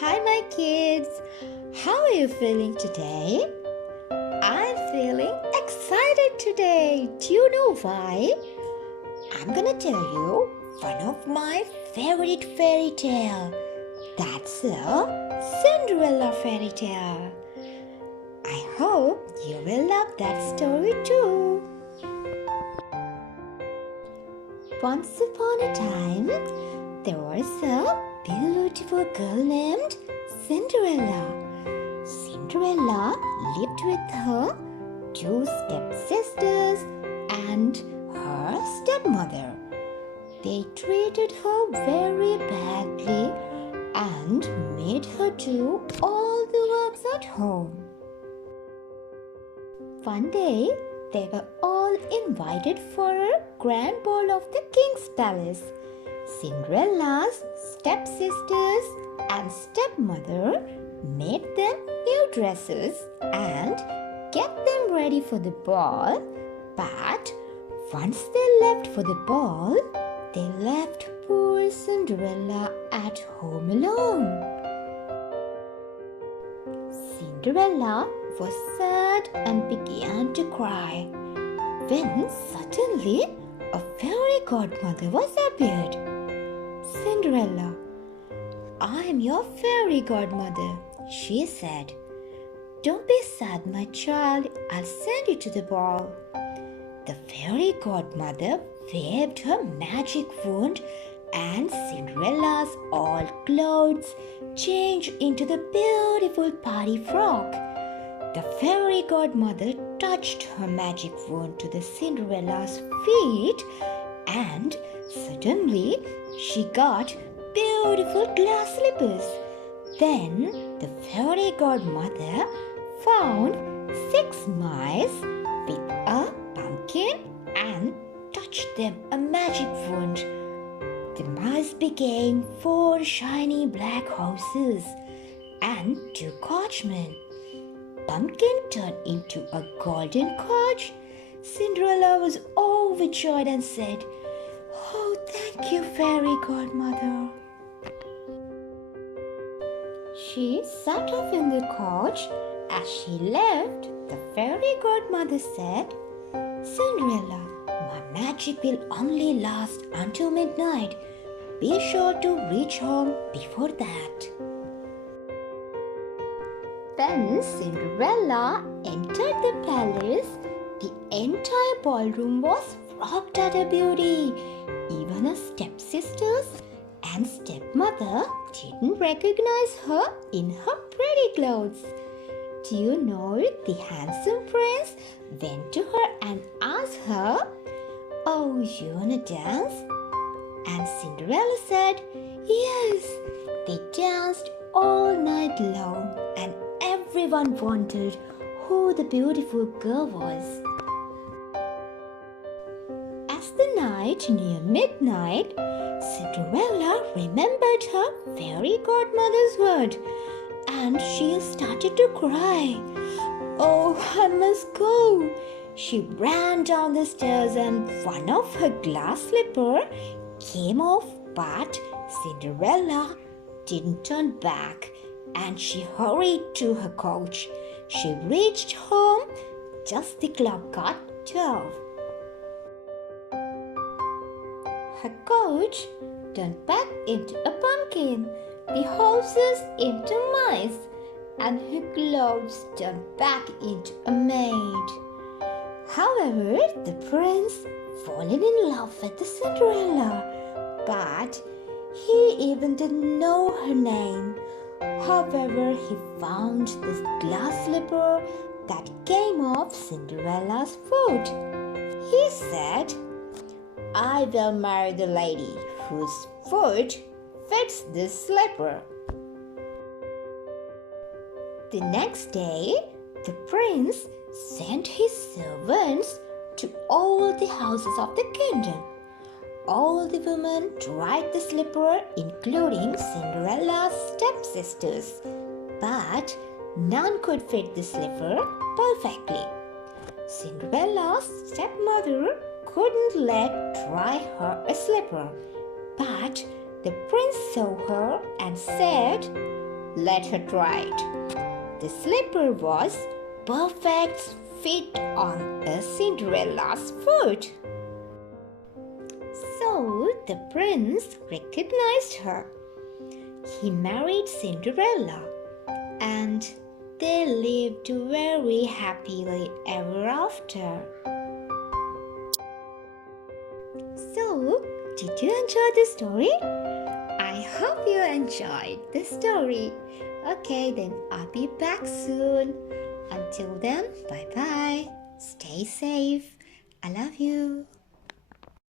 Hi, my kids. How are you feeling today? I'm feeling excited today. Do you know why? I'm gonna tell you one of my favorite fairy tale. That's a Cinderella fairy tale. I hope you will love that story too. Once upon a time, there was a beautiful girl named Cinderella. Cinderella lived with her two stepsisters and her stepmother. They treated her very badly and made her do all the works at home. One day, they were all invited for a grand ball of the king's palace. Cinderella's stepsisters and stepmother made them new dresses and get them ready for the ball. But once they left for the ball, they left poor Cinderella at home alone. Cinderella was sad and began to cry when suddenly a fairy godmother was appeared. Cinderella, I am your fairy godmother, she said. Don't be sad, my child, I'll send you to the ball. The fairy godmother waved her magic wand and Cinderella's old clothes changed into the beautiful party frock. The fairy godmother touched her magic wand to the Cinderella's feet and suddenly she got beautiful glass slippers. Then the fairy godmother found 6 mice with a pumpkin and touched them a magic wand. The mice became 4 shiny black horses and 2 coachmen. Pumpkin turned into a golden coach. Cinderella was overjoyed and said, "Oh, thank you, fairy godmother." She sat off in the coach. As she left, the fairy godmother said, "Cinderella, my magic will only last until midnight. Be sure to reach home before that." When Cinderella entered the palace, the entire ballroom was rocked at her beauty. Even her stepsisters and stepmother didn't recognize her in her pretty clothes. Do you know the handsome prince went to her and asked her, "Oh, you wanna dance?" And Cinderella said, "Yes." They danced all night long and everyone wondered who the beautiful girl was. As the night near midnight, Cinderella remembered her fairy godmother's word and she started to cry. "Oh, I must go." She ran down the stairs and one of her glass slipper came off, but Cinderella didn't turn back and she hurried to her coach. She reached home just the clock got 12. Her coach turned back into a pumpkin, the horses into mice, and her clothes turned back into a maid. However, the prince fallen in love with the Cinderella, but he even didn't know her name. However, he found this glass slipper that came off Cinderella's foot. He said, "I will marry the lady whose foot fits this slipper." The next day, the prince sent his servants to all the houses of the kingdom. All the women tried the slipper, including Cinderella's stepsisters, but none could fit the slipper perfectly. Cinderella's stepmother couldn't let try her a slipper, but the prince saw her and said, Let her try it. The slipper was perfect fit on a Cinderella's foot. So the prince recognized her. He married Cinderella and they lived very happily ever after. So, did you enjoy the story? I hope you enjoyed the story. Okay, then I'll be back soon. Until then, bye bye. Stay safe. I love you.